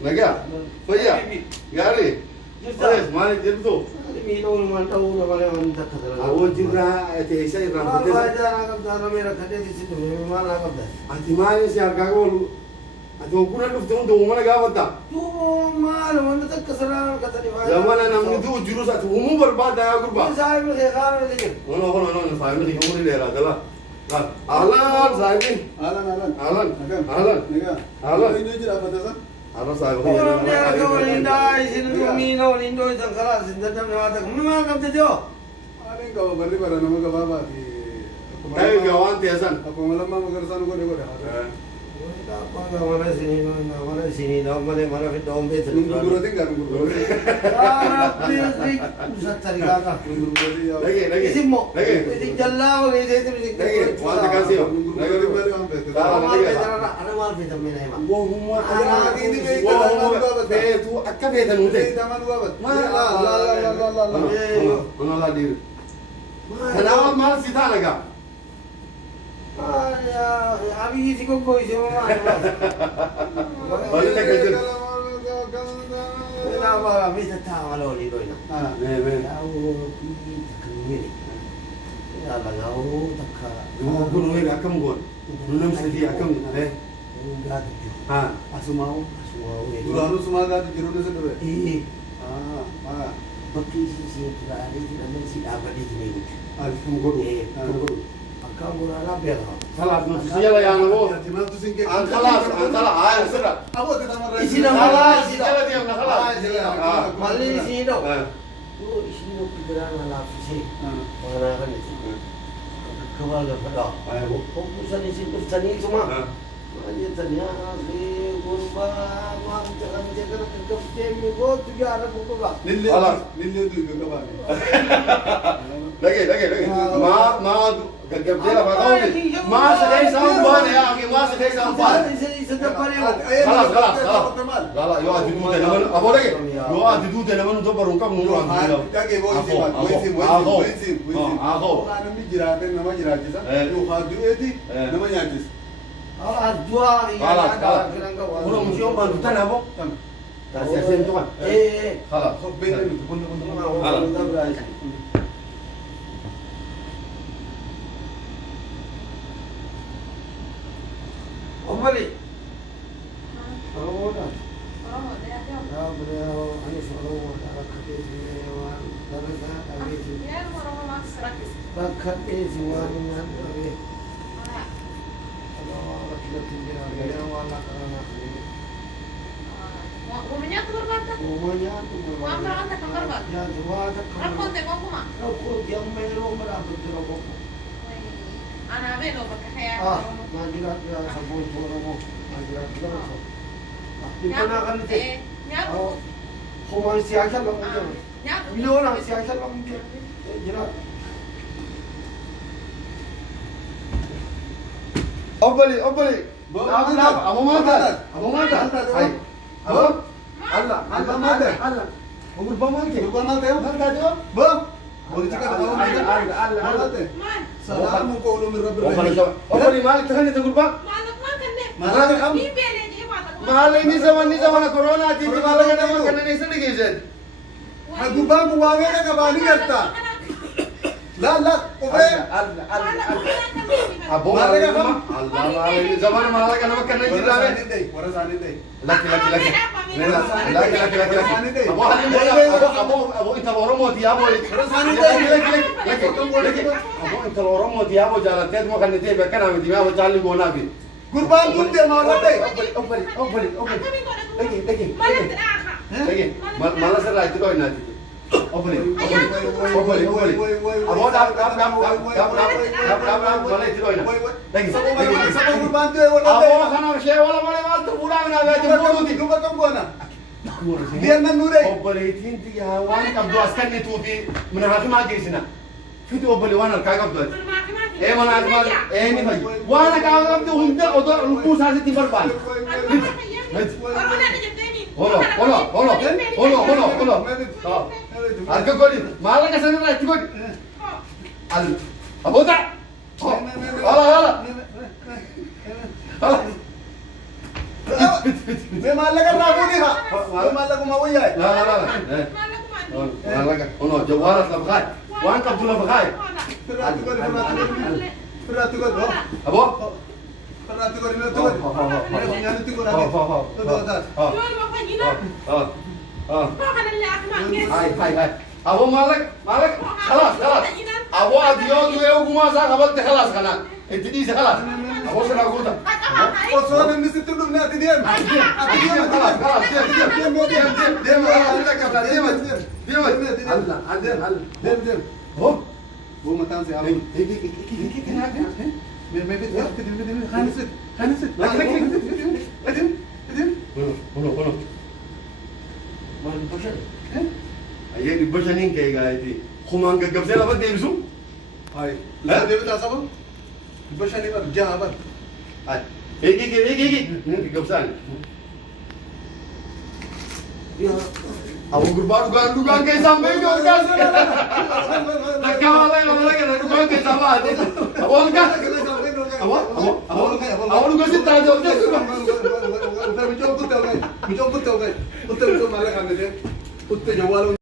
Nagaa fayyaa gaarii maali jirtu miidhuun waan ta'uu malee waan takka dalagaa. awoo jirraa teessa irraa Maal faayidaa naa qabdaa namni rakkatee si dhufe maal naa qabdaa? ati maali si harkaa oolu ati hogguna dhufte hundi uumana gaafatta Duuba maal wanta takka sarara rakkatanii faayidaa. zamana namni du'u jirus ati uumuu barbaada yaa gurbaa Saayibu seeqaa miti jiru. hono saayibni umurii dheeraa dala ahlan saayibni ahlan Halo sahibi. Orang dia kau linda, isin tu mino, lindo isan kalah, isin jam lewat. Memang kau tu. Kau beri pada nama kau apa di? Kayu gawan tiasan. Aku malam mau kerjasan kau deh. Mana sini, mana fit dom betul. Guru tinggal guru. Pusat cari kakak. Lagi. Isin mo. Isin jalla, isin isin. Lagi. Wanta kasih. Lagi. Ada mal fit kami ni mak. Wah, umur ada ini tu akan beda nute. Mana lah dir. Kenapa mal sita laga? Abi isi ko isi mama. Balik lagi tu. Kenapa abi tetap malu ni doina? Ne. Ya lagau takka. Guru ni akam gon. Nunam sedi akam ne. Ha. Asumau. Guru harus semangat di juru nasi dulu. Baki si ada si dapat di sini. Alkum guru. Kamu nak biar. خلاص نفسية لا يعني هو خلاص هاي سرع Isi nama isi jalan dia خلاص Mali isi dong. Oh isi dong pikiran anak fisik. Mana kan itu. Kewal dah. Fokusan isi tertani cuma. Aja ternyata si kurba mak jangan kekep go tu dia ada buku lah. Nilai tu juga kawan. lagi ما قبل لا ما سدي سامبان يا اخي ما سدي سامبان خلاص لا يو اديدو تنمن ابو لك يو اديدو تنمن دبرون كم نور عندنا Kaki waisim. Kan mi jiraten nama jiratis. Yo khadu eti nama nyatis. Dua خلاص ورا مشيو بانتان ابو kasih sen tu kan خلاص Beda itu pun. Omali. Oh, Ya beliau anu selalu ada kaki semua dan saya kaki semua dengan lagi. Kalau laki-laki dia warna kerana ini. Umumnya tu berbata. Umumnya tu Wanda anda kamar bat. Ya dua ada Aku tengok kuma. Aku yang melu berapa terobok. Anak belo berkaya. Najirat ya sabun poromo. Najirat ya. Di mana kan itu? Nyaru. Kau siapa yang mungkin? Nyaru. Bila orang siapa yang mungkin? Jirat. أبلي أبو ماذا هاي أبو Allah mata. أقول بمانك Bukan mata ya? ماذا جوا Bang. Boleh cakap apa? Allah Man. Salamu kau ulum rabbil أبلي مالك تهني تقول بق Malak makan deh. Malak kamu? Bibi ada je mata. mahal ini zaman corona jadi malah ada makanan yang sedih gitu Aku bang uangnya kan balik kata. La, oke. Abu malah kamu Allah malah ini zaman malah kan makanan yang Orang sedih deh, orang sana deh. laki abu انت الأورومو ديابو laki abu انت الأورومو ديابو jalan tet mau kan itu bahkan kami dia mau jalan guna bi Kurban pun dia mau deh. lagi malah serai itu kau nanti obli abu dap malah itu kau lagi Sama kurban tu yang abu deh. kan saya wala malah tu kurang nak aja bulu di Kurban kamu mana? Dia nandure. obli tinti ya wan kabdu askan itu di menahakim aja sini itu obli wan kagak tu mana ini bagi wan kagak tu hunda atau lupu sahaja timbar ban Holo. Harga kau ni, malah kesan lah, cukup. Abu tak? Alah. मैं मालक राबू नहीं खा मैं मालक ما وياي لا لا لا مالك هنا جوالك لبخاي وانت عبد الله بخاي فرات تقول ابو فرات تقول ما تقول يعني تقول هاي ابو مالك خلاص ابو اديو يو ما صار قبلت خلاص خلاص انت دي خلاص ابو سنا قلت وصلنا الناس تقول لنا تديم خلاص ديم هو متان سي ابو ما بيت خانست هنا أيه البشرين كي قاعدين خمان قبل لا بدي يرسم هاي لا دي بتاع صبر البشرين برجع بر هاي هيك قبل ثاني أبو قربان dugaan keessaa beeku olkaas takka malee kana dugaan keessaa baate abu olkaas abu dugaan sitti taate olkaas Mucaan kutte malee kan jedhee kutte jawwaala